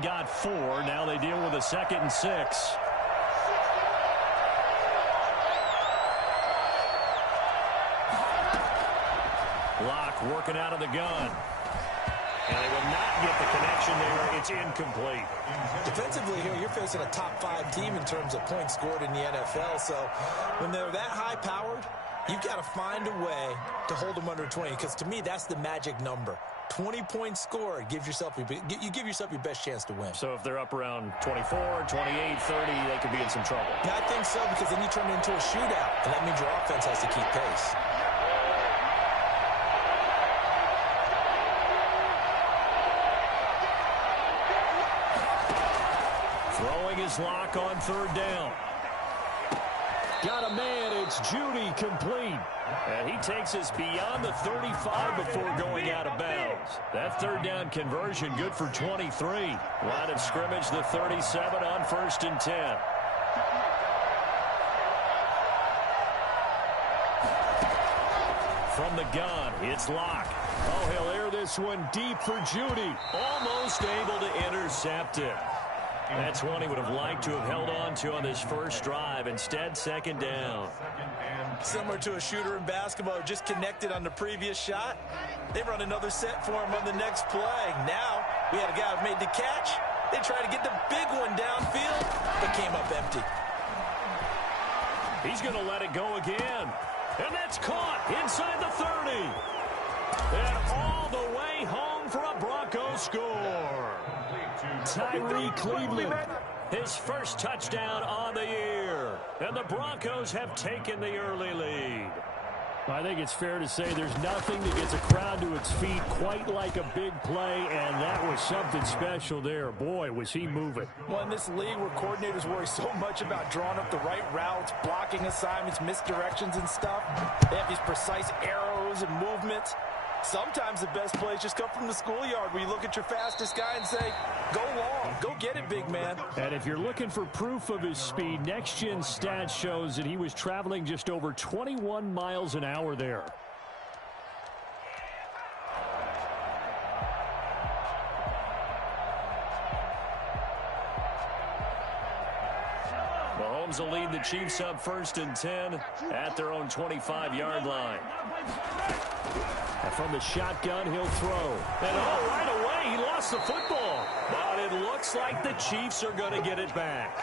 and got 4. Now they deal with a 2nd and 6. Locke working out of the gun. And they will not get the connection there. It's incomplete. Defensively here, you're facing a top-5 team in terms of points scored in the NFL. So when they're that high-powered, you've got to find a way to hold them under 20. Because to me, that's the magic number. 20 points scored, you give yourself your best chance to win. So if they're up around 24, 28, 30, they could be in some trouble. Yeah, I think so, because then you turn it into a shootout, and that means your offense has to keep pace. Throwing his Locke on 3rd down. Got a man, it's Judy, complete. And he takes us beyond the 35 before going out of bounds. That 3rd down conversion good for 23. Line of scrimmage, the 37 on 1st and 10. From the gun, it's Locke. Oh, he'll air this one deep for Judy. Almost able to intercept it. That's one he would have liked to have held on to on this first drive. Instead, 2nd down. Similar to a shooter in basketball, just connected on the previous shot. They run another set for him on the next play. Now, we had a guy who made the catch. They tried to get the big one downfield, but came up empty. He's going to let it go again. And that's caught inside the 30. And all the way home for a Broncos score. Tyree Cleveland, his first touchdown on the year. And the Broncos have taken the early lead. I think it's fair to say there's nothing that gets a crowd to its feet quite like a big play, and that was something special there. Boy, was he moving. Well, in this league where coordinators worry so much about drawing up the right routes, blocking assignments, misdirections and stuff, they have these precise arrows and movements. Sometimes the best plays just come from the schoolyard where you look at your fastest guy and say, go long, go get it, big man. And if you're looking for proof of his speed, Next Gen Stats shows that he was traveling just over 21 miles an hour there. Mahomes will lead the Chiefs up 1st and 10 at their own 25-yard line. And from the shotgun, he'll throw. And right away, he lost the football. But it looks like the Chiefs are going to get it back.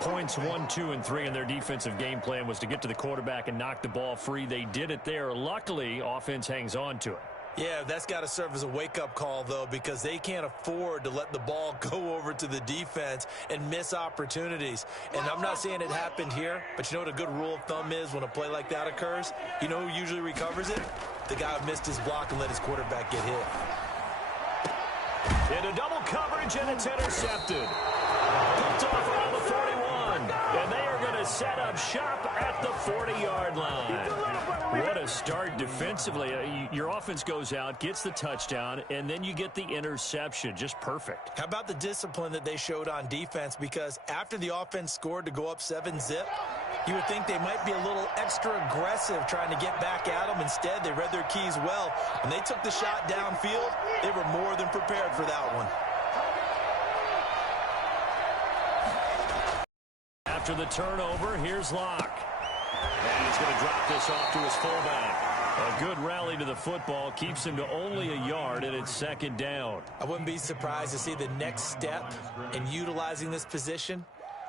Points 1, 2, and 3 in their defensive game plan was to get to the quarterback and knock the ball free. They did it there. Luckily, offense hangs on to it. Yeah, that's got to serve as a wake-up call, though, because they can't afford to let the ball go over to the defense and miss opportunities. And I'm not saying it happened here, but you know what a good rule of thumb is when a play like that occurs? You know who usually recovers it? The guy who missed his block and let his quarterback get hit. Into double coverage, and it's intercepted. Picked off around the 41, and they are going to set up shop at the 40-yard line. What a start defensively. Your offense goes out, gets the touchdown, and then you get the interception. Just perfect. How about the discipline that they showed on defense? Because after the offense scored to go up 7-zip, you would think they might be a little extra aggressive trying to get back at them. Instead, they read their keys well. When they took the shot downfield, they were more than prepared for that one. After the turnover, here's Locke. And he's going to drop this off to his fullback. A good rally to the football keeps him to only a yard, and it's 2nd down. I wouldn't be surprised to see the next step in utilizing this position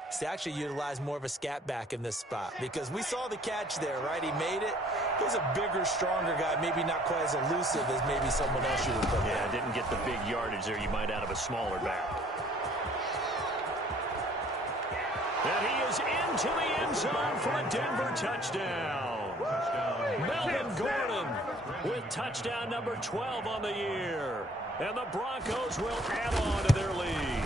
is to actually utilize more of a scat back in this spot, because we saw the catch there, right? He made it. He was a bigger, stronger guy, maybe not quite as elusive as maybe someone else should have put. Yeah, didn't get the big yardage there you might out of a smaller back. And he is into the end zone for a Denver touchdown. Melvin Gordon with touchdown number 12 on the year. And the Broncos will add on to their lead.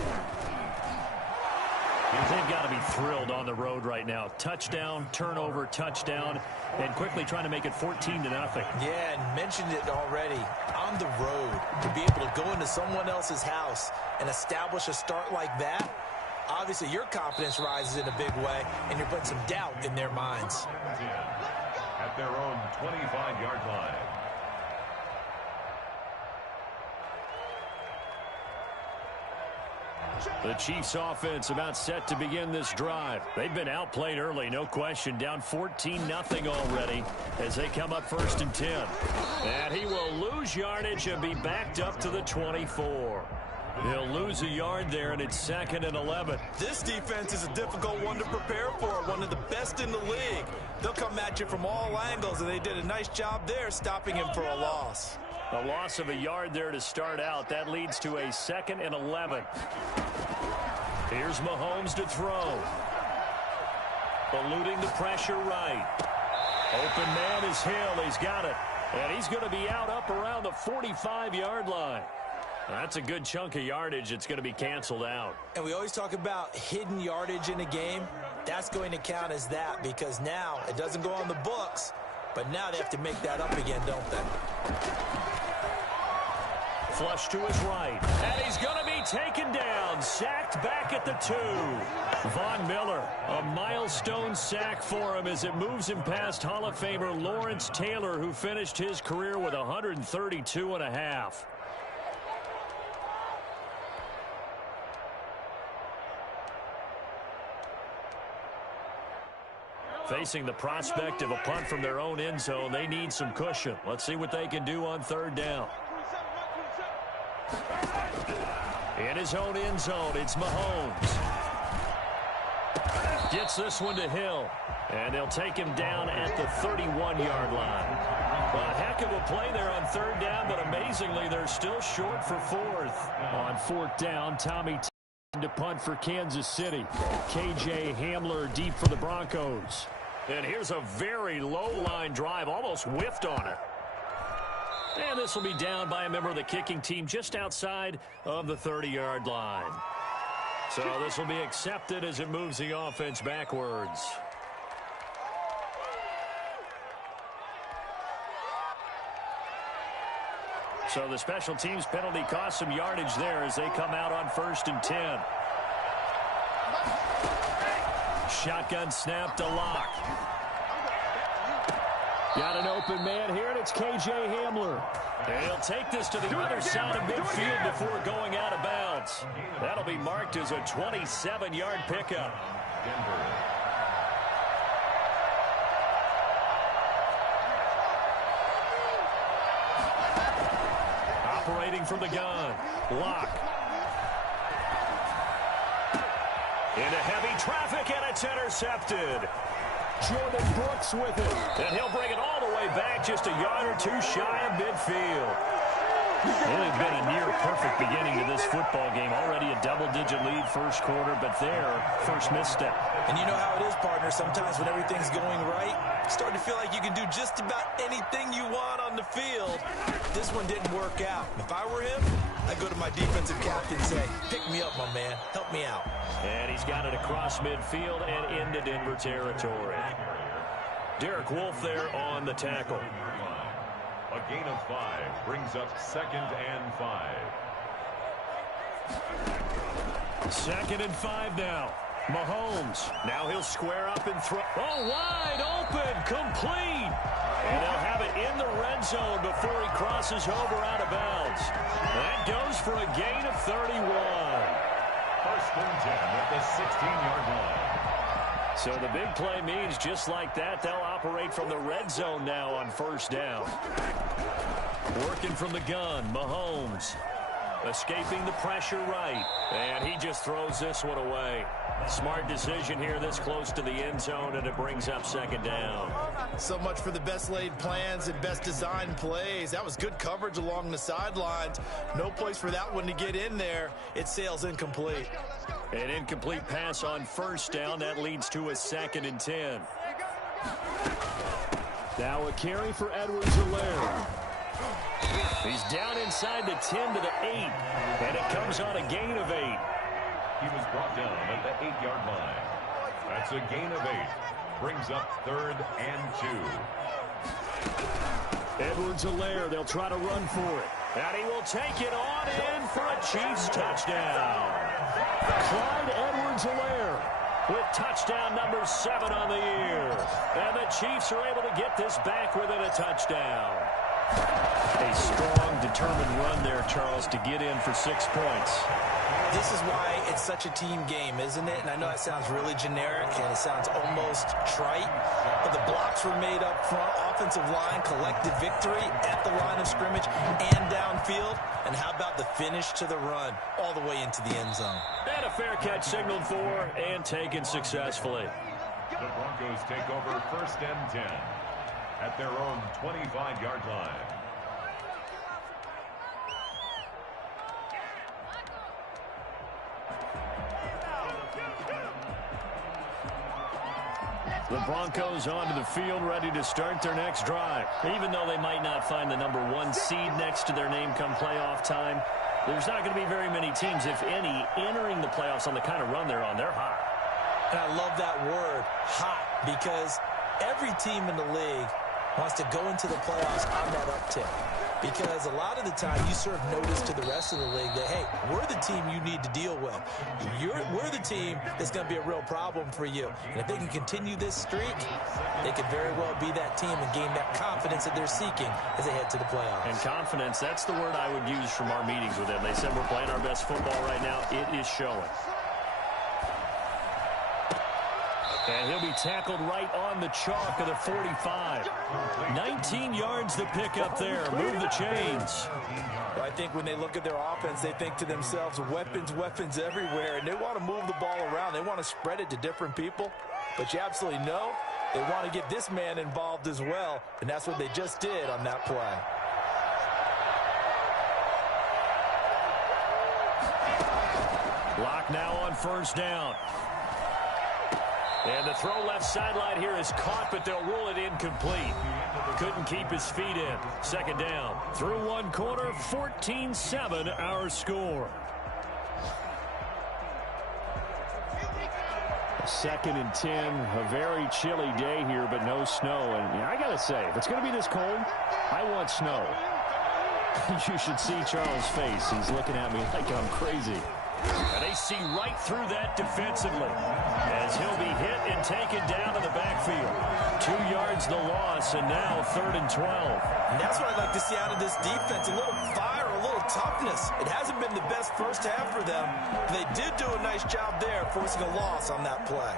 They've got to be thrilled on the road right now. Touchdown, turnover, touchdown, and quickly trying to make it 14-0. Yeah, and mentioned it already. On the road, to be able to go into someone else's house and establish a start like that, obviously your confidence rises in a big way, and you're putting some doubt in their minds. At their own 25-yard line. The Chiefs offense about set to begin this drive. They've been outplayed early, no question. Down 14-0 already as they come up 1st and 10. And he will lose yardage and be backed up to the 24. He'll lose a yard there, and it's 2nd and 11. This defense is a difficult one to prepare for, one of the best in the league. They'll come at you from all angles, and they did a nice job there stopping him for a loss. A loss of a yard there to start out. That leads to a 2nd and 11. Here's Mahomes to throw. Eluding the pressure right. Open man is Hill. He's got it. And he's going to be out up around the 45-yard line. That's a good chunk of yardage. It's going to be canceled out. And we always talk about hidden yardage in a game. That's going to count as that because now it doesn't go on the books, but now they have to make that up again, don't they? Flush to his right. And he's going to be taken down. Sacked back at the 2. Von Miller, a milestone sack for him as it moves him past Hall of Famer Lawrence Taylor, who finished his career with 132.5. Facing the prospect of a punt from their own end zone, they need some cushion. Let's see what they can do on 3rd down. In his own end zone, it's Mahomes. Gets this one to Hill. And they'll take him down at the 31-yard line. A heck of a play there on 3rd down, but amazingly, they're still short for 4th. On 4th down, Tommy to punt for Kansas City. KJ Hamler deep for the Broncos. And here's a very low-line drive, almost whiffed on it. And this will be down by a member of the kicking team just outside of the 30-yard line. So this will be accepted as it moves the offense backwards. So the special teams penalty cost some yardage there as they come out on 1st and 10. Shotgun snap to Locke. Got an open man here, and it's KJ Hamler. And he'll take this to the other side of midfield before going out of bounds. That'll be marked as a 27-yard pickup. Operating from the gun. Locke. Into heavy traffic, and it's intercepted. Jordan Brooks with it. And he'll bring it all the way back just a yard or 2 shy of midfield. It has been a near-perfect beginning to this football game. Already a double-digit lead 1st quarter, but their first misstep. And you know how it is, partner. Sometimes when everything's going right, you start to feel like you can do just about anything you want on the field. This one didn't work out. If I were him, I'd go to my defensive captain and say, pick me up, my man. Help me out. And he's got it across midfield and into Denver territory. Derek Wolfe there on the tackle. A gain of 5 brings up 2nd and 5. 2nd and 5 now. Mahomes. Now he'll square up and throw. Oh, wide open. Complete. And they'll have it in the red zone before he crosses over out of bounds. That goes for a gain of 31. 1st and 10 at the 16-yard line. So the big play means just like that, they'll operate from the red zone now on 1st down. Working from the gun, Mahomes. Escaping the pressure right. And he just throws this one away. Smart decision here this close to the end zone, and it brings up 2nd down. So much for the best laid plans and best designed plays. That was good coverage along the sidelines. No place for that one to get in there. It sails incomplete. An incomplete pass on 1st down. That leads to a 2nd and 10. Now a carry for Edwards-Helaire. He's down inside the 10 to the 8. And it comes on a gain of 8. He was brought down at the 8-yard line. That's a gain of 8. Brings up 3rd and 2. Edwards-Helaire, they'll try to run for it. And he will take it on in for a Chiefs touchdown. Clyde Edwards-Helaire with touchdown number 7 on the year. And the Chiefs are able to get this back within a touchdown. A strong, determined run there, Charles, to get in for 6 points. This is why it's such a team game, isn't it? And I know that sounds really generic and it sounds almost trite, but the blocks were made up front, offensive line, collective victory at the line of scrimmage and downfield. And how about the finish to the run all the way into the end zone? And a fair catch signaled for and taken successfully. The Broncos take over 1st and 10 at their own 25-yard line. The Broncos onto the field, ready to start their next drive. Even though they might not find the #1 seed next to their name come playoff time, there's not going to be very many teams, if any, entering the playoffs on the kind of run they're on. They're hot. And I love that word, hot, because every team in the league wants to go into the playoffs on that uptick. Because a lot of the time you serve notice to the rest of the league that, hey, we're the team you need to deal with. We're the team that's going to be a real problem for you. And if they can continue this streak, they could very well be that team and gain that confidence that they're seeking as they head to the playoffs. And confidence, that's the word I would use from our meetings with them. They said we're playing our best football right now. It is showing. And he'll be tackled right on the chalk of the 45. 19 yards the pick up there. Move the chains. I think when they look at their offense, they think to themselves, weapons, weapons everywhere. And they want to move the ball around. They want to spread it to different people. But you absolutely know they want to get this man involved as well. And that's what they just did on that play. Block now on 1st down. And the throw left sideline here is caught, but they'll rule it incomplete. Couldn't keep his feet in. 2nd down. Through 1 quarter, 14-7 our score. 2nd and 10. A very chilly day here, but no snow. And I got to say, if it's going to be this cold, I want snow. You should see Charles' face. He's looking at me like I'm crazy. And they see right through that defensively as he'll be hit and taken down to the backfield. 2 yards the loss, and now 3rd and 12. And that's what I'd like to see out of this defense. A little fire, a little toughness. It hasn't been the best first half for them. But they did do a nice job there, forcing a loss on that play.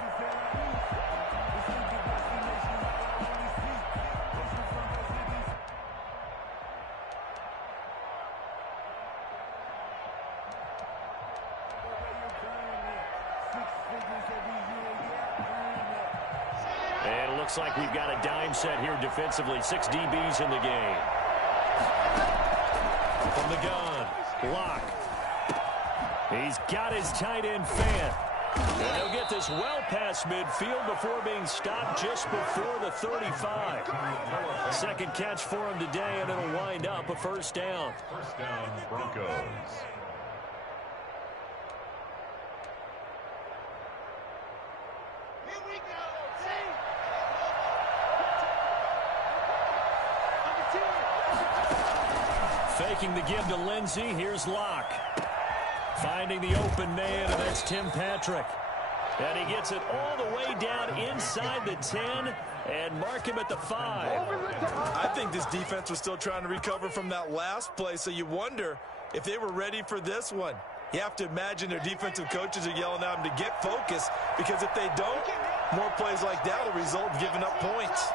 And it looks like we've got a dime set here defensively. 6 DBs in the game. From the gun, Locke. He's got his tight end fan. And he'll get this well past midfield before being stopped just before the 35. 2nd catch for him today, and it'll wind up a 1st down. 1st down, Broncos. Faking the give to Lindsey. Here's Locke. Finding the open man, and that's Tim Patrick. And he gets it all the way down inside the 10 and mark him at the 5. I think this defense was still trying to recover from that last play, so you wonder if they were ready for this one. You have to imagine their defensive coaches are yelling at them to get focused, because if they don't, more plays like that will result in giving up points.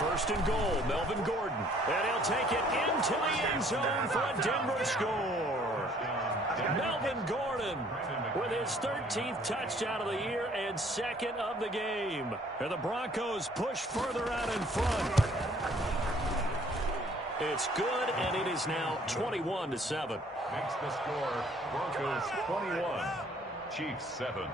1st and goal, Melvin Gordon. And he'll take it into the end zone for a Denver score. Melvin Gordon with his 13th touchdown of the year and 2nd of the game. And the Broncos push further out in front. It's good, and it is now 21-7. Makes the score Broncos 21, Chiefs 7.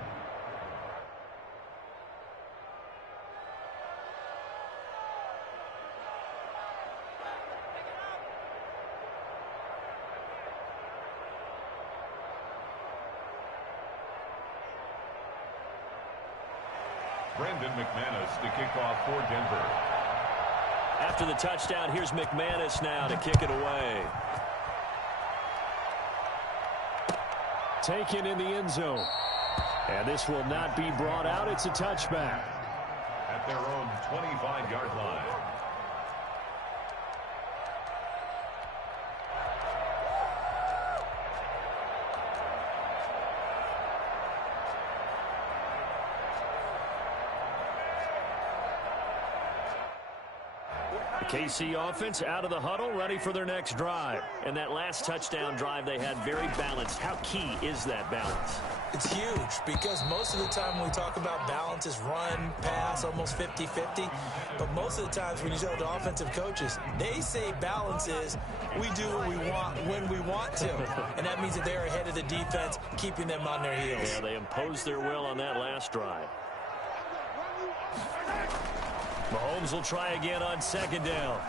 Brandon McManus to kick off for Denver. After the touchdown, here's McManus now to kick it away. Taken in the end zone. And this will not be brought out. It's a touchback. At their own 25-yard line. KC offense out of the huddle, ready for their next drive. And that last touchdown drive they had very balanced. How key is that balance? It's huge because most of the time when we talk about balance is run, pass, almost 50-50. But most of the times when you tell the offensive coaches, they say balance is we do what we want when we want to. And that means that they're ahead of the defense, keeping them on their heels. Yeah, they imposed their will on that last drive. Mahomes will try again on second down.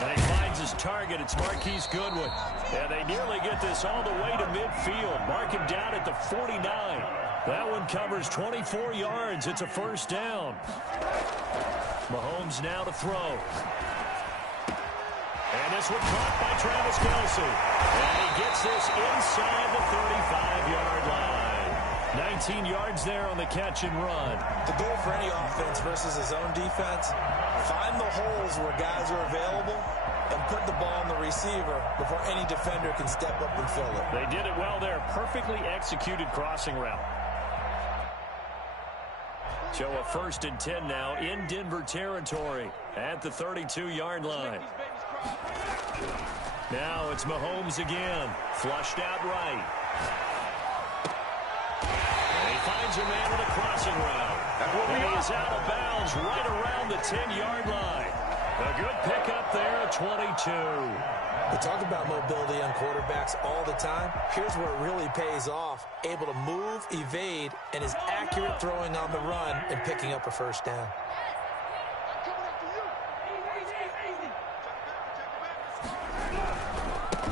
And he finds his target. It's Marquise Goodwin. And they nearly get this all the way to midfield. Mark him down at the 49. That one covers 24 yards. It's a first down. Mahomes now to throw. And this one caught by Travis Kelce. And he gets this inside the 35-yard line. 19 yards there on the catch and run. The goal for any offense versus his own defense, find the holes where guys are available and put the ball on the receiver before any defender can step up and fill it. They did it well there. Perfectly executed crossing route. So a 1st and 10 now in Denver territory at the 32-yard line. Now it's Mahomes again. Flushed out right. And he finds a man with a crossing route. And he is out of bounds right around the 10-yard line. A good pickup there at 22. We talk about mobility on quarterbacks all the time. Here's where it really pays off. Able to move, evade, and is accurate throwing on the run and picking up a first down.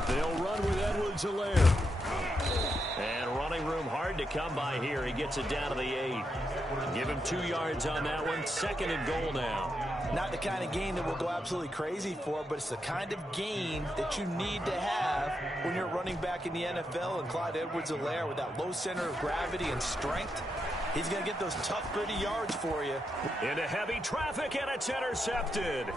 They'll run with Edwards-Helaire. And running room hard to come by here. He gets it down to the 8. Give him 2 yards on that one. 2nd and goal now. Not the kind of gain that we'll go absolutely crazy for, but it's the kind of gain that you need to have when you're running back in the NFL. And Clyde Edwards-Helaire, with that low center of gravity and strength, he's going to get those tough, gritty yards for you. Into heavy traffic, and it's intercepted.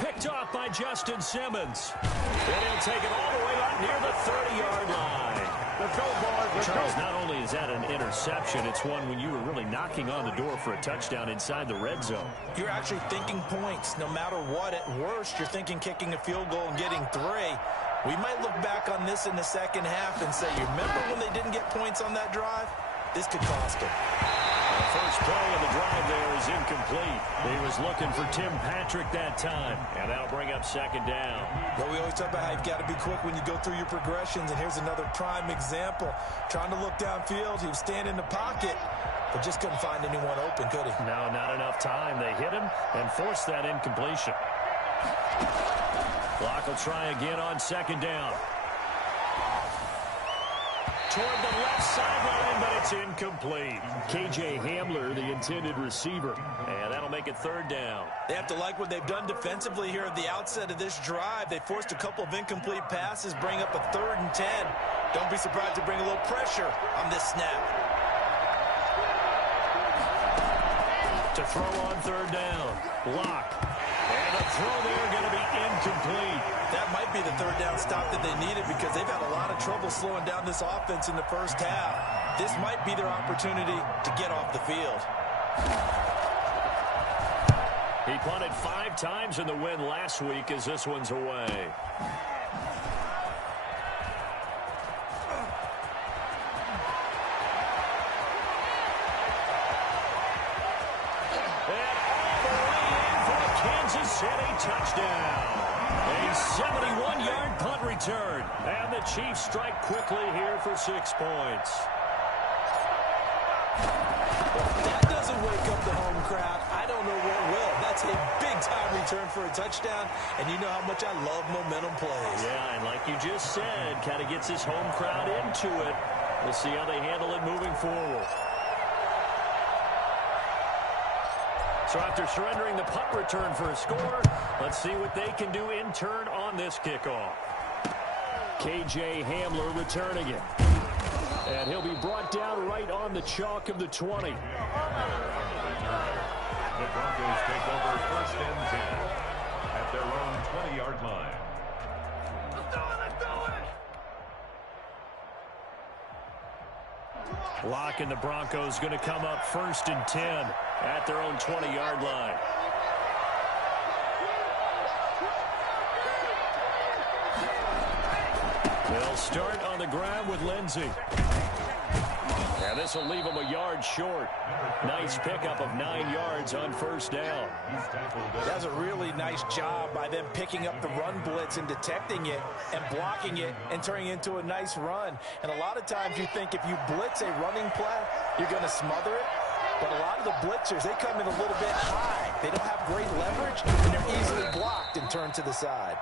Picked off by Justin Simmons. And he'll take it all the way up near the 30-yard line. Let's go, boys. Let's Charles, go. not only is that an interception, it's one when you were really knocking on the door for a touchdown inside the red zone. You're actually thinking points. No matter what, at worst, you're thinking kicking a field goal and getting 3. We might look back on this in the second half and say, you remember when they didn't get points on that drive? This could cost them. The first play of the drive there is incomplete. He was looking for Tim Patrick that time, and that'll bring up 2nd down. But we always talk about how you've got to be quick when you go through your progressions, and here's another prime example. Trying to look downfield, he was standing in the pocket, but just couldn't find anyone open, could he? No, not enough time. They hit him and forced that incompletion. Clock will try again on 2nd down. Toward the left sideline, but it's incomplete. KJ Hamler, the intended receiver. And that'll make it 3rd down. They have to like what they've done defensively here at the outset of this drive. They forced a couple of incomplete passes, bring up a 3rd and 10. Don't be surprised to bring a little pressure on this snap. To throw on 3rd down. Lock. And a throw there going to be incomplete. That might be the 3rd down stop that they needed because they've had a lot of trouble slowing down this offense in the first half. This might be their opportunity to get off the field. He punted 5 times in the win last week as this one's away. City touchdown. A 71-yard punt return. And the Chiefs strike quickly here for 6 points. That doesn't wake up the home crowd. I don't know what will. That's a big-time return for a touchdown, and you know how much I love momentum plays. Yeah, and like you just said, kind of gets his home crowd into it. We'll see how they handle it moving forward. So after surrendering the punt return for a score, let's see what they can do in turn on this kickoff. KJ Hamler returning it. And he'll be brought down right on the chalk of the 20. The Broncos take over 1st and 10 at their own 20-yard line. Lock and the Broncos going to come up 1st and 10 at their own 20-yard line. They'll start on the ground with Lindsey. And this will leave him a yard short. Nice pickup of 9 yards on first down. That's a really nice job by them picking up the run blitz and detecting it and blocking it and turning it into a nice run. And a lot of times you think if you blitz a running play, you're going to smother it. But a lot of the blitzers, they come in a little bit high. They don't have great leverage, and they're easily blocked and turned to the side.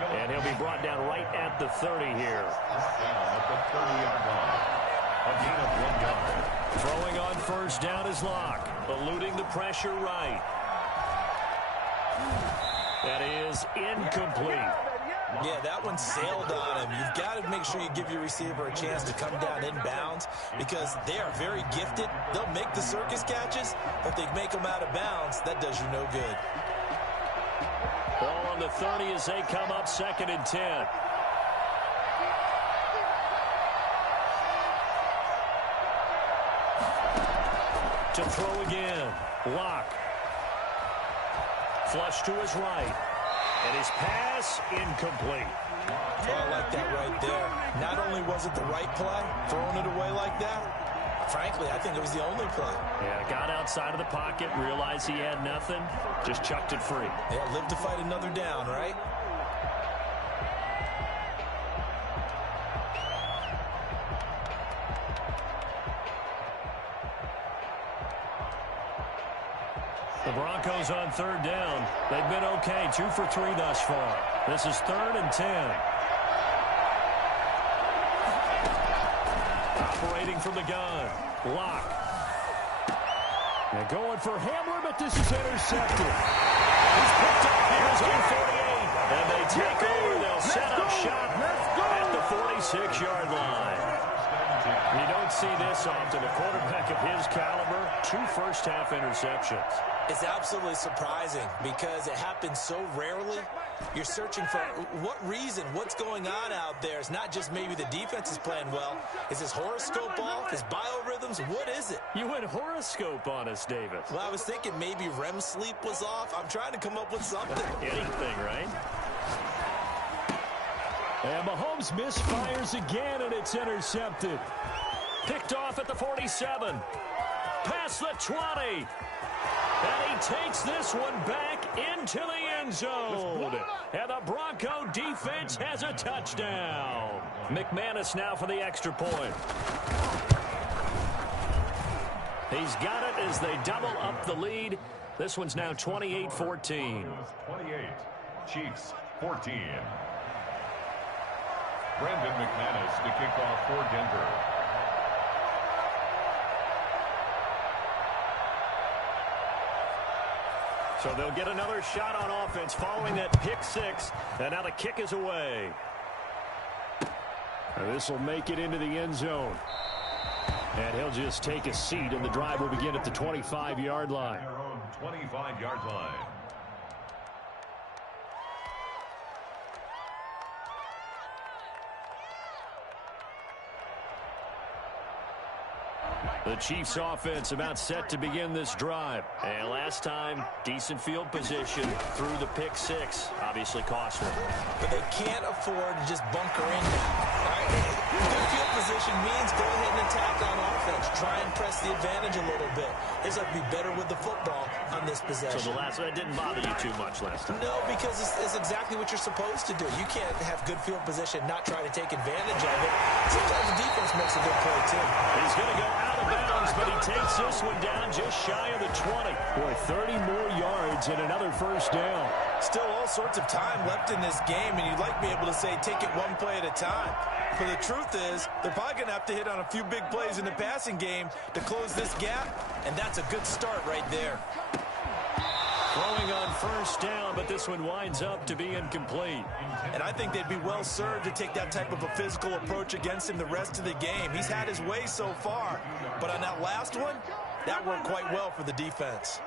And he'll be brought down right at the 30 here. Down at the 30-yard line. A gain of 1 yard. Throwing on first down is Locke, eluding the pressure right. That is incomplete. Yeah, that one sailed on him. You've got to make sure you give your receiver a chance to come down inbounds because they are very gifted. They'll make the circus catches, but if they make them out of bounds, that does you no good. Ball on the 30 as they come up 2nd and 10. To throw again. Locke. Flush to his right. And his pass incomplete. Oh, I like that right there. Not only was it the right play, throwing it away like that, frankly, I think it was the only play. Yeah, got outside of the pocket, realized he had nothing, just chucked it free. Yeah, live to fight another down, right? The Broncos on 3rd down. They've been okay, 2 for 3 thus far. This is 3rd and 10. Operating from the gun. Locke. And going for Hamler, but this is intercepted. He's picked up here on 48. And they take over. They'll set up shop at the 46-yard line. You don't see this often. A quarterback of his caliber, 2 first-half interceptions. It's absolutely surprising because it happens so rarely. You're searching for what reason, what's going on out there. It's not just maybe the defense is playing well. Is his horoscope off? His biorhythms? What is it? You went horoscope on us, Davis. Well, I was thinking maybe REM sleep was off. I'm trying to come up with something. Anything, right? And Mahomes misfires again, and it's intercepted. Picked off at the 47. Past the 20. And he takes this one back into the end zone. And the Bronco defense has a touchdown. McManus now for the extra point. He's got it as they double up the lead. This one's now 28-14. 28. Chiefs 14. Brandon McManus to kick off for Denver. So they'll get another shot on offense following that pick 6. And now the kick is away. And this will make it into the end zone. And he'll just take a seat, and the drive will begin at the 25-yard line. Their own 25-yard line. The Chiefs offense about set to begin this drive. And last time, decent field position through the pick 6. Obviously costly. But they can't afford to just bunker in now. Good field position means go ahead and attack on offense. Try and press the advantage a little bit. They have to be better with the football on this possession. So the last one didn't bother you too much last time? No, because it's exactly what you're supposed to do. You can't have good field position, not try to take advantage of it. Sometimes the defense makes a good play, too. He's going to go out of bounds, but he takes this one down just shy of the 20. Boy, 30 more yards and another first down. Still all sorts of time left in this game, and you'd like to be able to say take it one play at a time. But the truth is, they're probably going to have to hit on a few big plays in the passing game to close this gap, and that's a good start right there. Throwing on first down, but this one winds up to be incomplete. And I think they'd be well served to take that type of a physical approach against him the rest of the game. He's had his way so far, but on that last one, that worked quite well for the defense.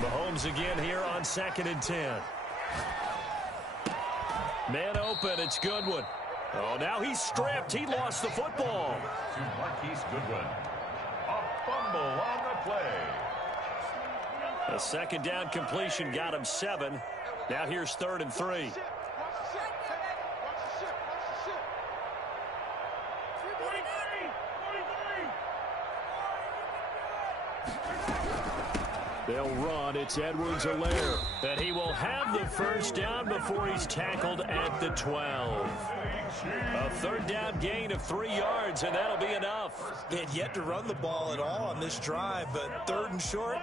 Mahomes again here on 2nd and 10. Man open, it's Goodwin. Oh, now he's stripped. He lost the football. To Marquise Goodwin. A fumble on the play. A second down completion got him 7. Now here's 3rd and 3. They'll run. It's Edwards-Helaire. And he will have the first down before he's tackled at the 12. A 3rd down gain of 3 yards, and that'll be enough. They had yet to run the ball at all on this drive, but 3rd and short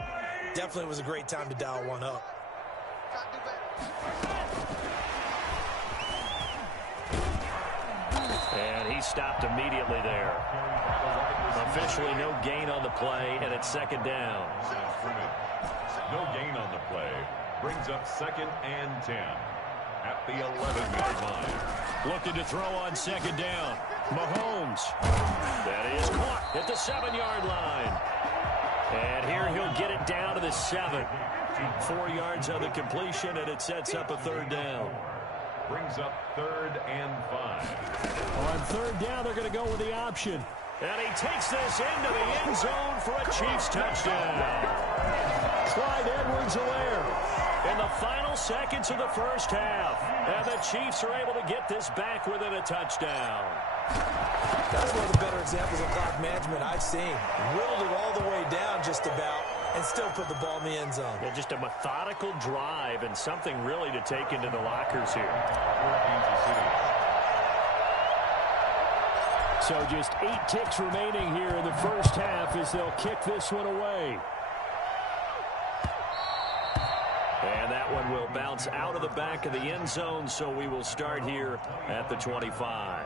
definitely was a great time to dial one up. And he stopped immediately there. Officially no gain on the play, and it's 2nd down. No gain on the play. Brings up 2nd and 10 at the 11-yard line. Looking to throw on 2nd down. Mahomes. That is caught at the 7-yard line. And here he'll get it down to the 7. 4 yards on the completion, and it sets up a 3rd down. Brings up 3rd and 5. On 3rd down, they're going to go with the option. And he takes this into the end zone for a Chiefs touchdown. Clyde Edwards-Helaire in the final seconds of the first half. And the Chiefs are able to get this back within a touchdown. That's one of the better examples of clock management I've seen. Whittled it all the way down just about and still put the ball in the end zone. Yeah, just a methodical drive and something really to take into the lockers here. So just 8 ticks remaining here in the first half as they'll kick this one away. And that one will bounce out of the back of the end zone, so we will start here at the 25.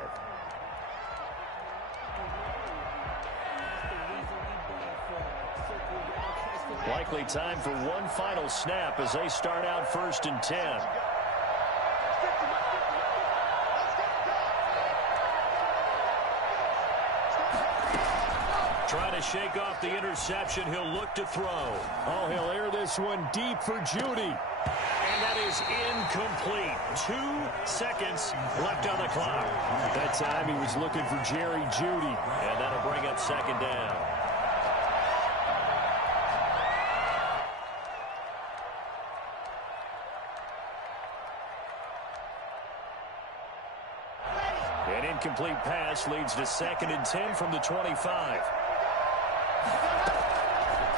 Likely time for one final snap as they start out 1st and 10. Trying to shake off the interception. He'll look to throw. Oh, he'll air this one deep for Jeudy. And that is incomplete. 2 seconds left on the clock. That time he was looking for Jerry Jeudy. And that'll bring up 2nd down. An incomplete pass leads to 2nd and 10 from the 25.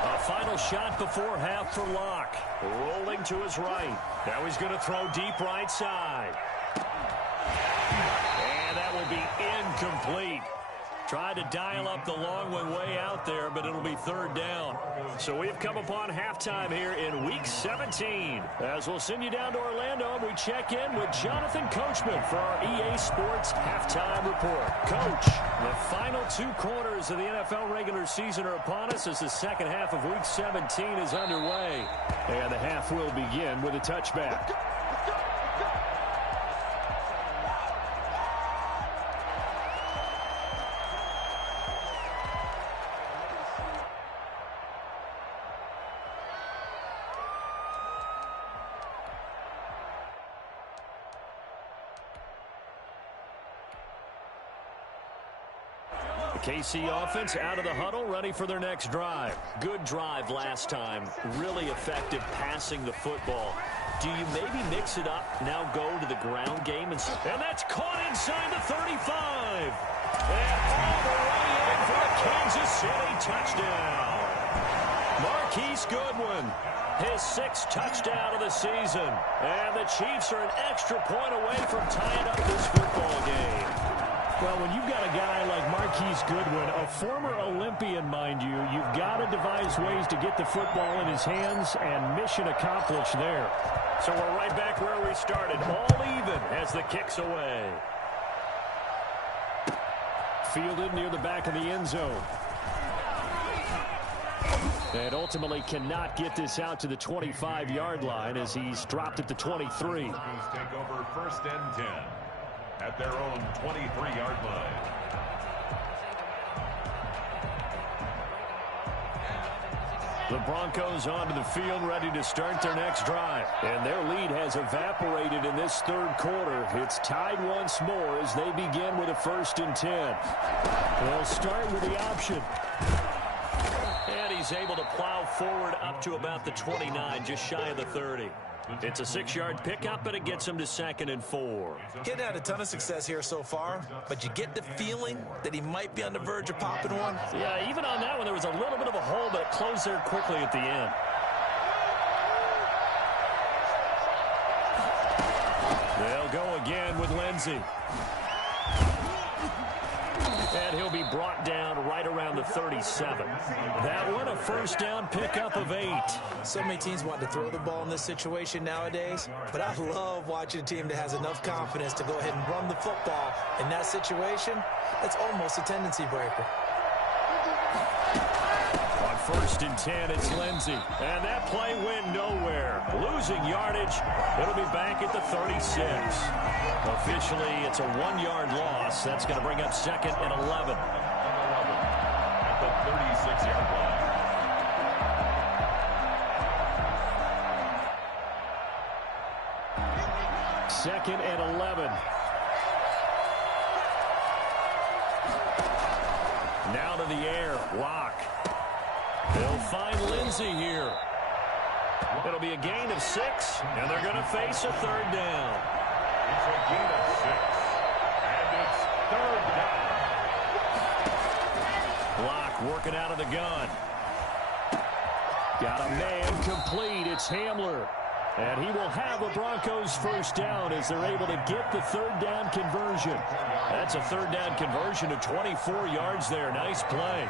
A final shot before half for Locke. Rolling to his right. Now he's going to throw deep right side. And that will be incomplete. Tried to dial up the long one way out there, but it'll be 3rd down. So we've come upon halftime here in Week 17. As we'll send you down to Orlando, we check in with Jonathan Coachman for our EA Sports Halftime Report. Coach, the final 2 quarters of the NFL regular season are upon us as the second half of Week 17 is underway. And the half will begin with a touchback. KC offense out of the huddle, ready for their next drive. Good drive last time. Really effective passing the football. Do you maybe mix it up, now go to the ground game? And that's caught inside the 35. And all the way in for a Kansas City touchdown. Marquise Goodwin, his 6th touchdown of the season. And the Chiefs are an extra point away from tying up this football game. Well, when you've got a guy like Marquise Goodwin, a former Olympian, mind you, you've got to devise ways to get the football in his hands, and mission accomplished there. So we're right back where we started, all even as the kick's away. Fielded near the back of the end zone. And ultimately cannot get this out to the 25-yard line as he's dropped at the 23. Take over 1st and 10. At their own 23-yard line. The Broncos onto the field, ready to start their next drive. And their lead has evaporated in this 3rd quarter. It's tied once more as they begin with a 1st and 10. They'll start with the option. And he's able to plow forward up to about the 29, just shy of the 30. It's a 6-yard pickup, and it gets him to 2nd and 4. He hadn't had a ton of success here so far, but you get the feeling that he might be on the verge of popping one. Yeah, even on that one, there was a little bit of a hole, but it closed there quickly at the end. They'll go again with Lindsey. And he'll be brought down right around the 37. That one, a first down pickup of 8. So many teams want to throw the ball in this situation nowadays, but I love watching a team that has enough confidence to go ahead and run the football. In that situation, it's almost a tendency breaker. On 1st and 10, it's Lindsey. And that play went nowhere. Losing yardage. It'll be back at the 36. Officially, it's a 1-yard loss. That's going to bring up 2nd and 11. At the 36-yard line. Second and 11. Now to the air. Lock. They'll find Lindsey here. It'll be a gain of 6, and they're going to face a 3rd down. It's a gain of 6, and it's 3rd down. Lock working out of the gun. Got a man complete. It's Hamler. And he will have a Broncos first down as they're able to get the 3rd down conversion. That's a 3rd down conversion to 24 yards there. Nice play.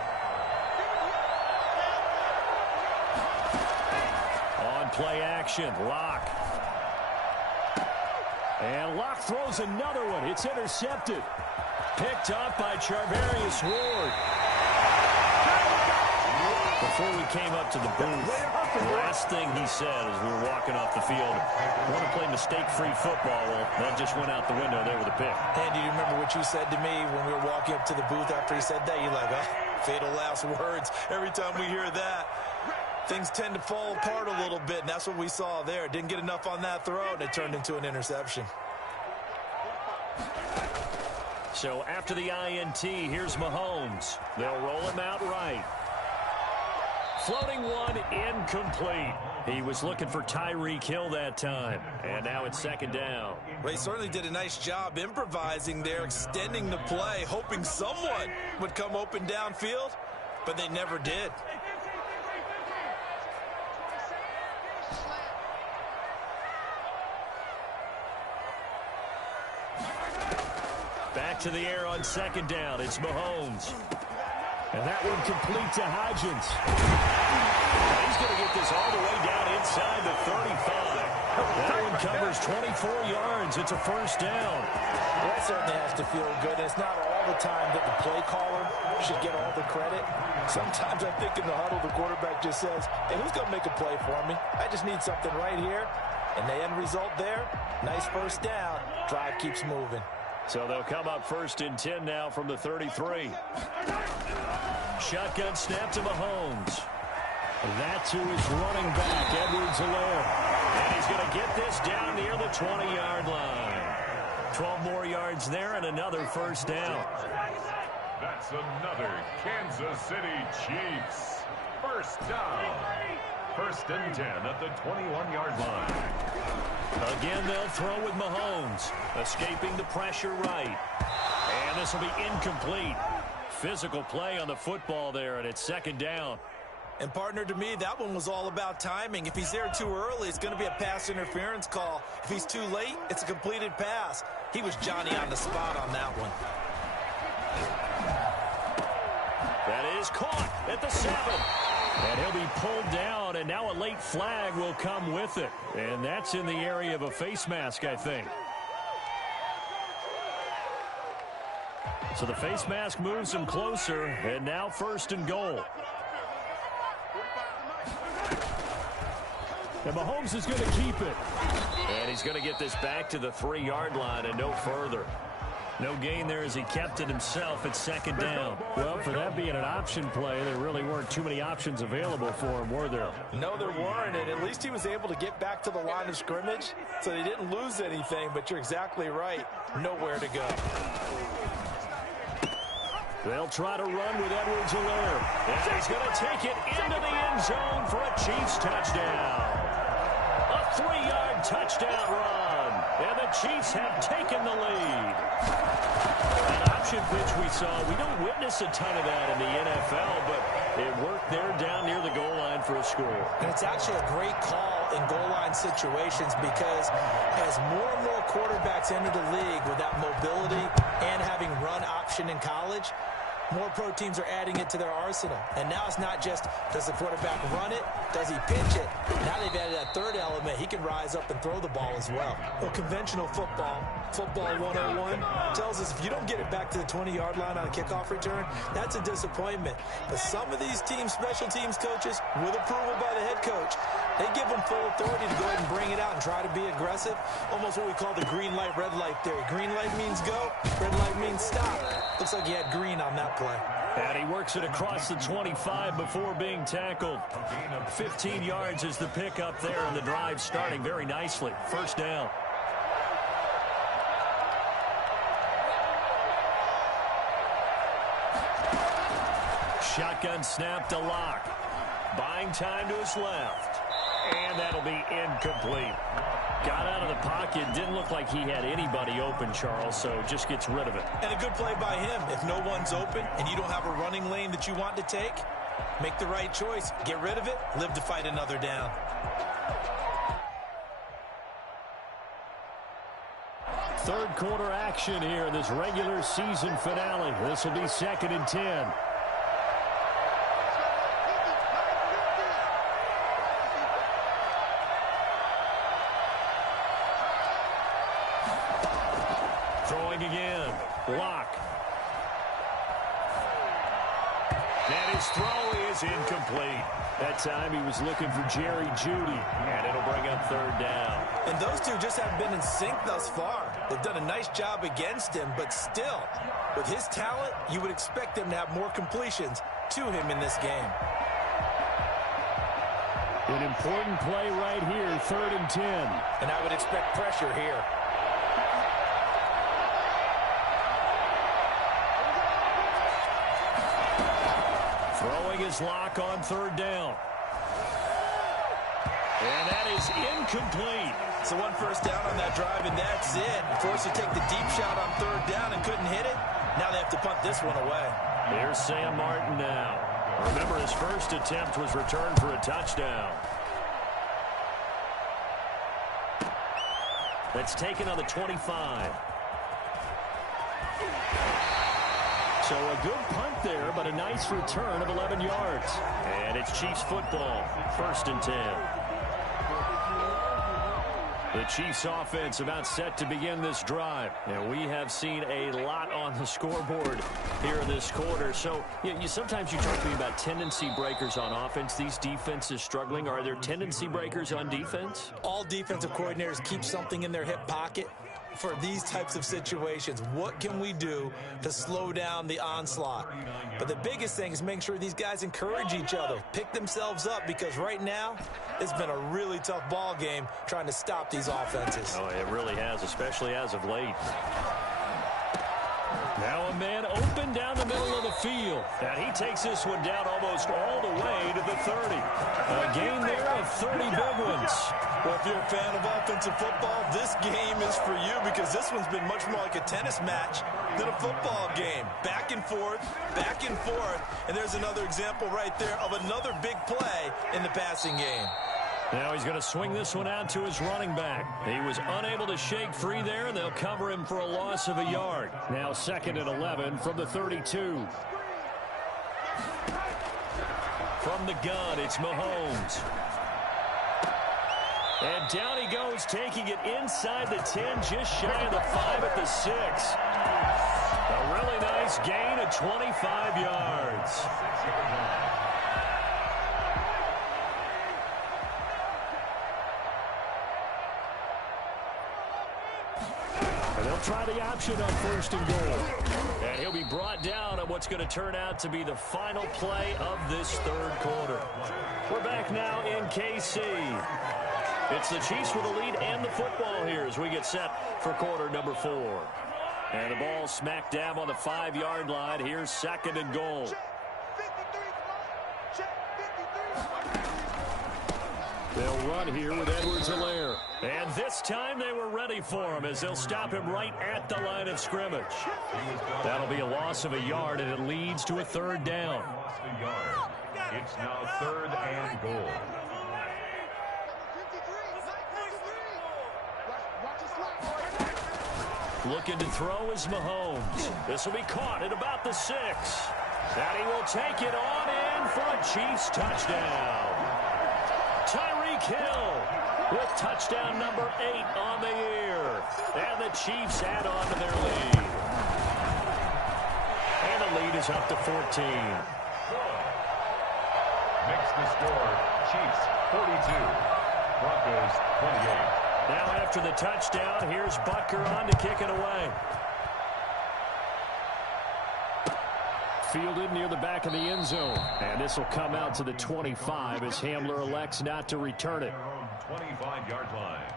On play action, Lock. And Lock throws another one. It's intercepted. Picked up by Charvarius Ward. Before we came up to the booth, the last thing he said as we were walking off the field, want to play mistake-free football. Well, that just went out the window there with a pick. Andy, do you remember what you said to me when we were walking up to the booth after he said that? You're like, oh, fatal last words. Every time we hear that, things tend to fall apart a little bit, and that's what we saw there. Didn't get enough on that throw, and it turned into an interception. So after the INT, here's Mahomes. They'll roll him out right. Floating one, incomplete. He was looking for Tyreek Hill that time. And now it's 2nd down. Well, he certainly did a nice job improvising there, extending the play, hoping someone would come open downfield, but they never did. Back to the air on 2nd down. It's Mahomes. And that one complete to Hodgins. He's going to get this all the way down inside the 35. That one covers 24 yards. It's a first down. Well, that certainly has to feel good. It's not all the time that the play caller should get all the credit. Sometimes I think in the huddle, the quarterback just says, hey, who's going to make a play for me? I just need something right here. And the end result there, nice first down. Drive keeps moving. So they'll come up 1st and 10 now from the 33. Shotgun snap to Mahomes. That's who is running back, Edwards-Helaire. And he's going to get this down near the 20-yard line. 12 more yards there and another first down. That's another Kansas City Chiefs first down. 1st and 10 at the 21-yard line. Again, they'll throw with Mahomes, escaping the pressure right. And this will be incomplete. Physical play on the football there, and it's 2nd down. And, partner, to me, that one was all about timing. If he's there too early, it's going to be a pass interference call. If he's too late, it's a completed pass. He was Johnny on the spot on that one. That is caught at the 7. And he'll be pulled down, and now a late flag will come with it. And that's in the area of a face mask, I think. So the face mask moves him closer, and now 1st and goal. And Mahomes is going to keep it. And he's going to get this back to the 3-yard line and no further. No gain there as he kept it himself at 2nd down. Well, for that being an option play, there really weren't too many options available for him, were there? No, there weren't, and at least he was able to get back to the line of scrimmage, so they didn't lose anything, but you're exactly right. Nowhere to go. They'll try to run with Edwards-Helaire. And he's going to take it into the end zone for a Chiefs touchdown. A 3-yard touchdown run. And the Chiefs have taken the lead. An option pitch we saw. We don't witness a ton of that in the NFL, but it worked there down near the goal line for a score. And it's actually a great call in goal line situations because as more and more quarterbacks enter the league with that mobility and having run option in college, more pro teams are adding it to their arsenal. And now it's not just, does the quarterback run it? Does he pitch it? Now they've added that third element. He can rise up and throw the ball as well. Well, conventional football 101, tells us if you don't get it back to the 20-yard line on a kickoff return, that's a disappointment. But some of these teams, special teams coaches, with approval by the head coach, they give them full authority to go ahead and bring it out and try to be aggressive. Almost what we call the green light, red light theory. Green light means go, red light means stop. Looks like he had green on that play. And he works it across the 25 before being tackled. 15 yards is the pickup there, and the drive starting very nicely. First down. Shotgun snap to Locke. Buying time to his left. And that'll be incomplete. Got out of the pocket. Didn't look like he had anybody open, Charles, so just gets rid of it. And a good play by him. If no one's open and you don't have a running lane that you want to take, make the right choice. Get rid of it. Live to fight another down. Third quarter action here in this regular season finale. This will be 2nd and 10. Throwing again. Locke. And his throw is incomplete. That time he was looking for Jerry Jeudy, and it'll bring up 3rd down. And those two just haven't been in sync thus far. They've done a nice job against him, but still, with his talent, you would expect them to have more completions to him in this game. An important play right here, 3rd and 10. And I would expect pressure here. Throwing his Locke on 3rd down. And that is incomplete. So 1 first down on that drive, and that's it. Forced to take the deep shot on 3rd down and couldn't hit it. Now they have to punt this one away. Here's Sam Martin now. Remember, his first attempt was returned for a touchdown. That's taken on the 25. So a good punt there, but a nice return of 11 yards. And it's Chiefs football, 1st and 10. The Chiefs offense about set to begin this drive. And we have seen a lot on the scoreboard here in this quarter. So sometimes you talk to me about tendency breakers on offense. These defenses struggling. Are there tendency breakers on defense? All defensive coordinators keep something in their hip pocket for these types of situations. What can we do to slow down the onslaught? But the biggest thing is making sure these guys encourage each other, pick themselves up, because right now it's been a really tough ball game trying to stop these offenses. Oh, it really has, especially as of late. Now a man open down the middle of the field. And he takes this one down almost all the way to the 30. A gain there of 30 big ones. Well, if you're a fan of offensive football, this game is for you, because this one's been much more like a tennis match than a football game. Back and forth, and there's another example right there of another big play in the passing game. Now he's going to swing this one out to his running back. He was unable to shake free there, and they'll cover him for a loss of a yard. Now 2nd and 11 from the 32. From the gun, it's Mahomes. And down he goes, taking it inside the 10, just shy of the 5 at the 6. A really nice gain of 25 yards. And they'll try the option on 1st and goal. And he'll be brought down on what's going to turn out to be the final play of this 3rd quarter. We're back now in KC. It's the Chiefs with the lead and the football here as we get set for quarter number 4. And the ball smack dab on the 5-yard line. Here's 2nd and goal. They'll run here with Edwards-Helaire. And this time they were ready for him as they'll stop him right at the line of scrimmage. That'll be a loss of a yard, and it leads to a 3rd down. Lost a yard. It's now 3rd and goal. Looking to throw is Mahomes. This will be caught at about the 6. And he will take it on in for a Chiefs touchdown. Tyreek Hill with touchdown number 8 on the year. And the Chiefs add on to their lead. And the lead is up to 14. Makes the score Chiefs 42, Broncos 28. Now after the touchdown, here's Butker on to kick it away. Fielded near the back of the end zone. And this will come out to the 25 as Hamler elects not to return it. Their own 25-yard line.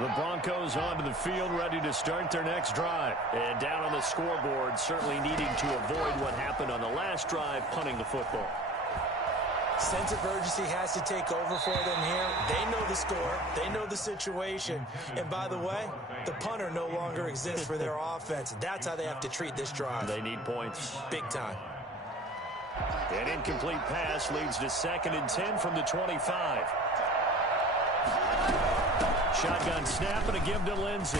The Broncos onto the field, ready to start their next drive. And down on the scoreboard, certainly needing to avoid what happened on the last drive, punting the football. Sense of urgency has to take over for them here. They know the score. They know the situation. And by the way, the punter no longer exists for their offense. That's how they have to treat this drive. They need points. Big time. An incomplete pass leads to 2nd and 10 from the 25. Shotgun snap and a give to Lindsey.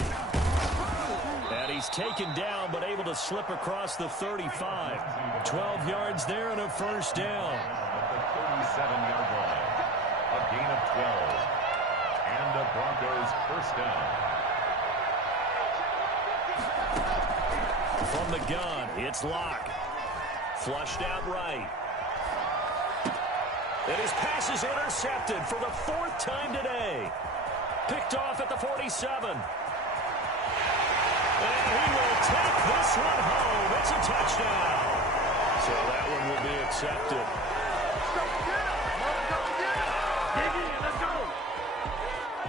And he's taken down but able to slip across the 35. 12 yards there and a 1st down. At the 37-yard line. A gain of 12. And the Broncos 1st down. From the gun, it's Locke. Flushed out right. And his pass is intercepted for the 4th time today. Picked off at the 47. And he will take this one home. It's a touchdown. So that one will be accepted.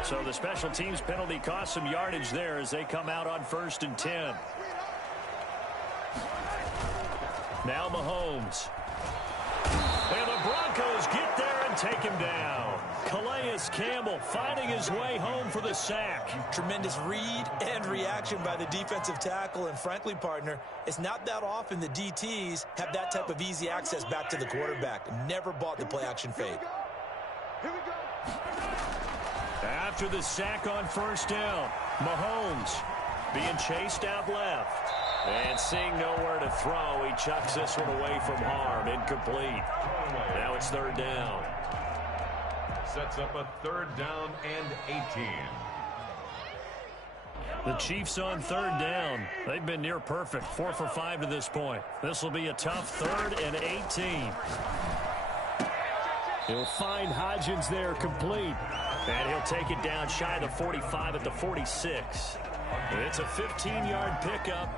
So the special teams penalty cost some yardage there as they come out on 1st and 10. Now Mahomes. And the Broncos get there and take him down. Calais Campbell finding his way home for the sack. Tremendous read and reaction by the defensive tackle. And frankly, partner, it's not that often the DTs have that type of easy access back to the quarterback. Never bought the play-action fade. After the sack on 1st down, Mahomes being chased out left. And seeing nowhere to throw, he chucks this one away from harm. Incomplete. Now it's 3rd down. Sets up a 3rd down and 18. The Chiefs on 3rd down. They've been near perfect. 4 for 5 to this point. This will be a tough 3rd and 18. He'll find Hodgins there complete. And he'll take it down shy of the 45 at the 46. It's a 15-yard pickup,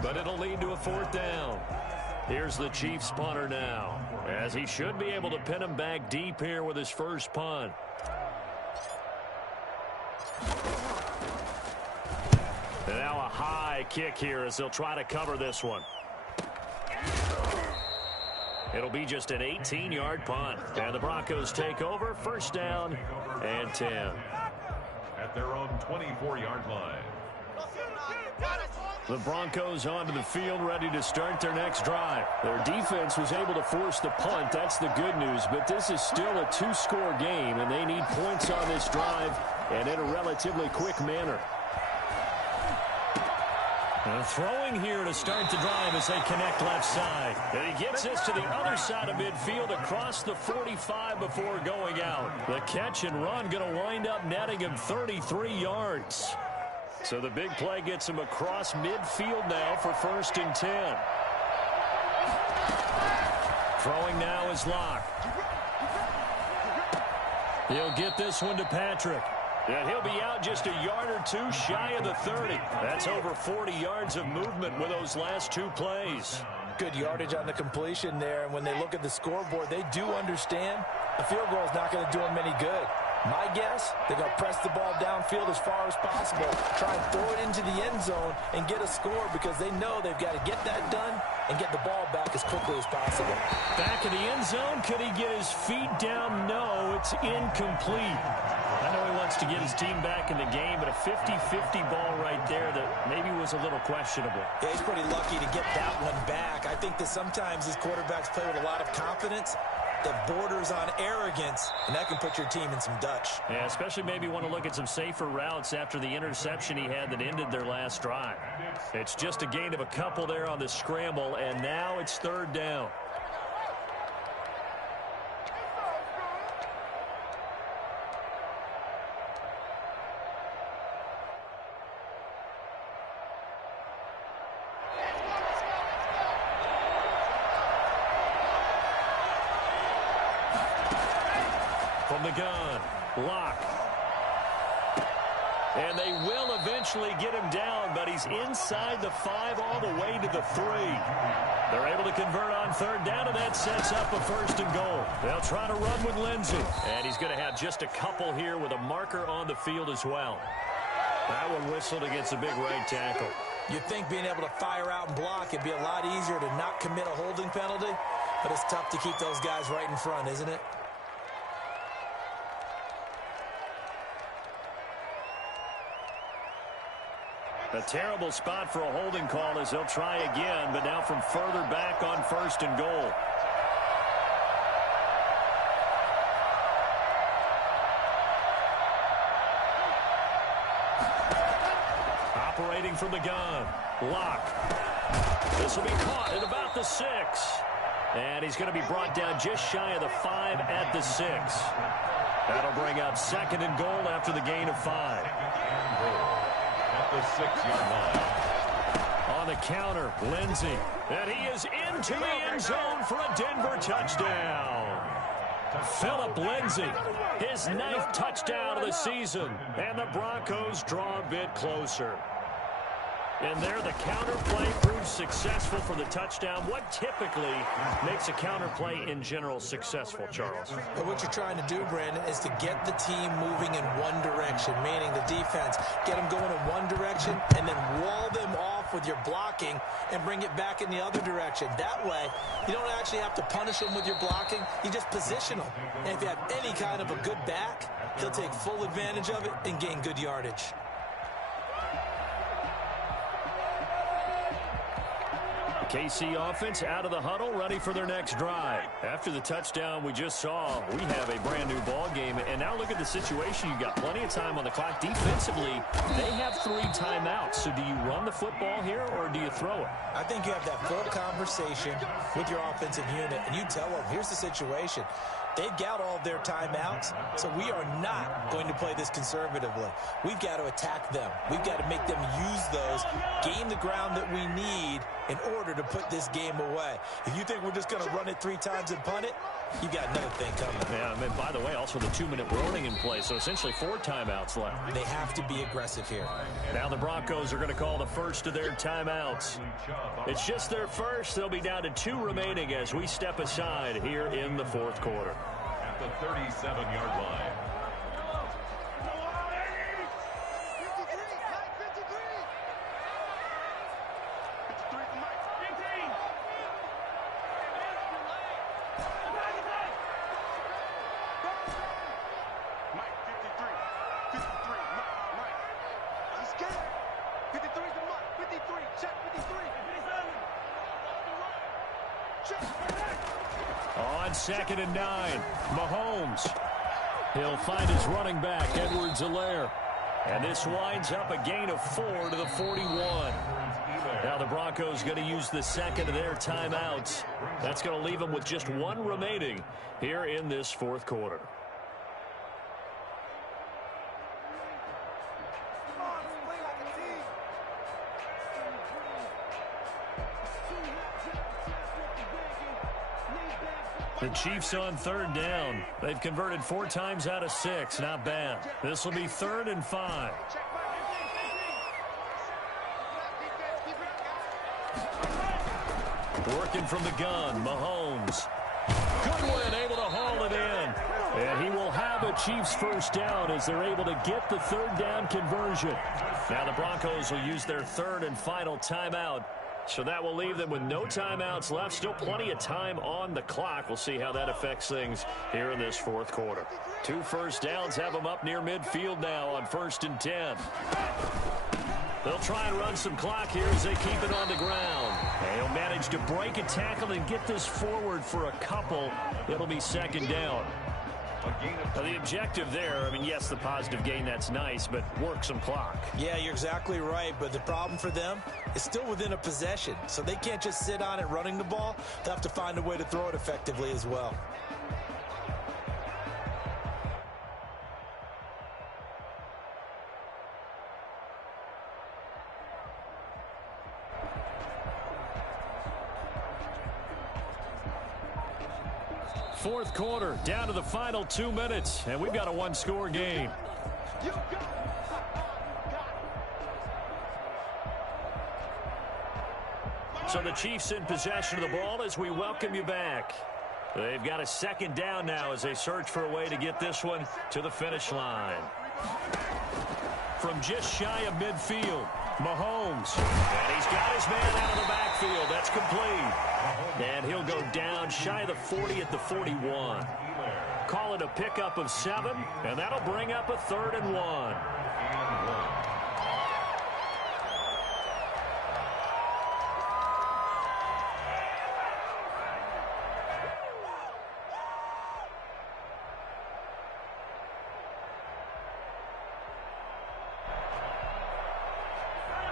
but it'll lead to a 4th down. Here's the Chiefs punter now, as he should be able to pin him back deep here with his first punt. And now a high kick here as they'll try to cover this one. It'll be just an 18-yard punt. And the Broncos take over, 1st down and 10. At their own 24-yard line. The Broncos onto the field, ready to start their next drive. Their defense was able to force the punt. That's the good news. But this is still a 2-score game, and they need points on this drive and in a relatively quick manner. Throwing here to start the drive as they connect left side. And he gets this to the other side of midfield across the 45 before going out. The catch and run going to wind up netting him 33 yards. So the big play gets him across midfield now for 1st and 10. Throwing now is Locke. He'll get this one to Patrick. And he'll be out just a yard or 2 shy of the 30. That's over 40 yards of movement with those last 2 plays. Good yardage on the completion there. And when they look at the scoreboard, they do understand a field goal is not going to do them any good. My guess, they're going to press the ball downfield as far as possible, try and throw it into the end zone and get a score because they know they've got to get that done and get the ball back as quickly as possible. Back in the end zone, could he get his feet down? No, it's incomplete. I know he wants to get his team back in the game, but a 50-50 ball right there that maybe was a little questionable. Yeah, he's pretty lucky to get that one back. I think that sometimes these quarterbacks play with a lot of confidence that borders on arrogance, and that can put your team in some Dutch. Yeah, especially maybe want to look at some safer routes after the interception he had that ended their last drive. It's just a gain of a couple there on the scramble, and now it's third down. From the gun, Locke. And they will eventually get him down, but he's inside the 5 all the way to the 3. They're able to convert on third down, and that sets up a first and goal. They'll try to run with Lindsey. And he's going to have just a couple here with a marker on the field as well. That one whistled against a big right tackle. You'd think being able to fire out and block it'd be a lot easier to not commit a holding penalty, but it's tough to keep those guys right in front, isn't it? A terrible spot for a holding call as they'll try again, but now from further back on first and goal. Operating from the gun, Locke. This will be caught at about the 6. And he's going to be brought down just shy of the 5 at the 6. That'll bring up second and goal after the gain of 5. At the 6-yard line. On the counter, Lindsey. And he is into the end zone for a Denver touchdown. Philip Lindsey, his 9th touchdown of the season. And the Broncos draw a bit closer. And there, the counter play proves successful for the touchdown. What typically makes a counter play in general successful, Charles? But what you're trying to do, Brandon, is to get the team moving in one direction, meaning the defense, get them going in one direction, and then wall them off with your blocking and bring it back in the other direction. That way, you don't actually have to punish them with your blocking. You just position them. And if you have any kind of a good back, he'll take full advantage of it and gain good yardage. KC offense out of the huddle, ready for their next drive. After the touchdown we just saw, we have a brand new ball game. And now look at the situation. You've got plenty of time on the clock. Defensively, they have 3 timeouts. So do you run the football here or do you throw it? I think you have that full conversation with your offensive unit, and you tell them, here's the situation. They've got all their timeouts, so we are not going to play this conservatively. We've got to attack them. We've got to make them use those, gain the ground that we need in order to put this game away. If you think we're just going to run it 3 times and punt it, you got another thing coming. Yeah, and by the way, also the 2-minute warning in play, so essentially 4 timeouts left. They have to be aggressive here. Now the Broncos are going to call the first of their timeouts. It's just their first. They'll be down to 2 remaining as we step aside here in the 4th quarter. At the 37-yard line. On 2nd and 9, Mahomes. He'll find his running back, Edwards-Helaire. And this winds up a gain of 4 to the 41. Now the Broncos going to use the second of their timeouts. That's going to leave them with just 1 remaining here in this 4th quarter. The Chiefs on 3rd down. They've converted 4 times out of 6. Not bad. This will be 3rd and 5. Working from the gun, Mahomes. Goodwin able to haul it in. And he will have a Chiefs first down as they're able to get the third down conversion. Now the Broncos will use their third and final timeout. So that will leave them with no timeouts left. Still plenty of time on the clock. We'll see how that affects things here in this fourth quarter. 2 first downs have them up near midfield now on 1st and 10. They'll try and run some clock here as they keep it on the ground. And he'll manage to break a tackle and get this forward for a couple. It'll be 2nd down. Now the objective there, I mean, yes, the positive gain, that's nice, but work some clock. Yeah, you're exactly right, but the problem for them is still within a possession, so they can't just sit on it running the ball. They'll have to find a way to throw it effectively as well. Fourth quarter, down to the final 2 minutes, and we've got a one-score game. So the Chiefs in possession of the ball as we welcome you back. They've got a 2nd down now as they search for a way to get this one to the finish line. From just shy of midfield, Mahomes. And he's got his man out of the backfield. That's complete. And he'll go down shy of the 40 at the 41. Call it a pickup of 7, and that'll bring up a 3rd and 1.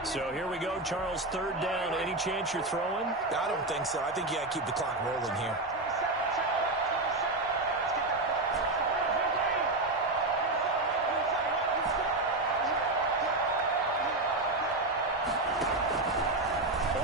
So here we go, Charles, 3rd down. Any chance you're throwing? I don't think so. I think you got to keep the clock rolling here.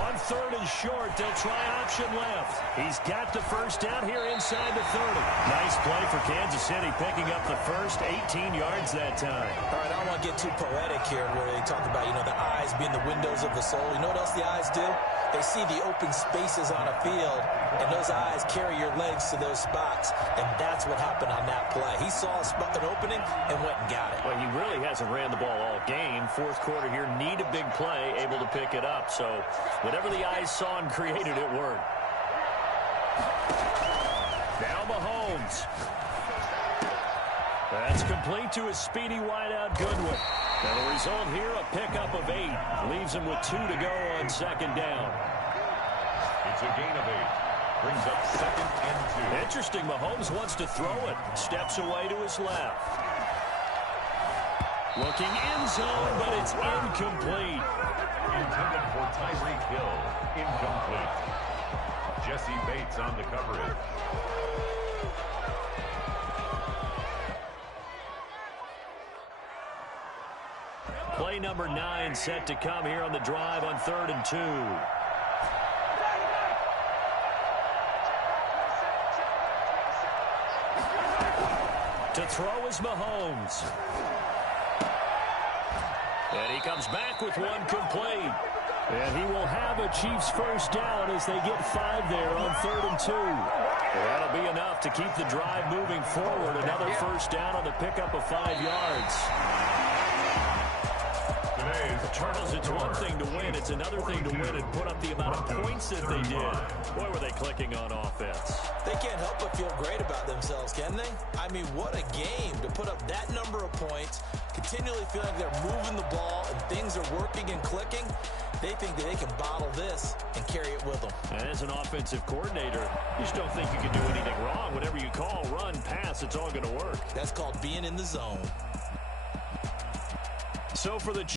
On 3rd and short, they'll try option left. He's got the first down here inside the 30. Nice play for Kansas City, picking up the first 18 yards that time. All right, I don't want to get too poetic here where they talk about, the eyes being the windows of the soul. You know what else the eyes do? They see the open spaces on a field, and those eyes carry your legs to those spots, and that's what happened on that play. He saw an opening and went and got it. Well, he really hasn't ran the ball all game. Fourth quarter here, need a big play, able to pick it up. So whatever the eyes saw and created, it worked. Now Mahomes. That's complete to his speedy wideout Goodwin. And the result here, a pickup of 8. Leaves him with 2 to go on 2nd down. It's a gain of 8. Brings up 2nd and 2. Interesting, Mahomes wants to throw it. Steps away to his left. Looking end zone, but it's incomplete. Intended for Tyreek Hill. Incomplete. Jesse Bates on the coverage. Play number 9 set to come here on the drive on 3rd and 2. To throw is Mahomes. And he comes back with one complete. And he will have a Chiefs first down as they get 5 there on 3rd and 2. That'll be enough to keep the drive moving forward. Another first down on the pickup of 5 yards. Charles, it's one thing to win. It's another thing to win and put up the amount of points that they did. Boy, were they clicking on offense. They can't help but feel great about themselves, can they? I mean, what a game to put up that number of points, continually feeling like they're moving the ball and things are working and clicking. They think that they can bottle this and carry it with them. And as an offensive coordinator, you just don't think you can do anything wrong. Whatever you call, run, pass, it's all going to work. That's called being in the zone. So for the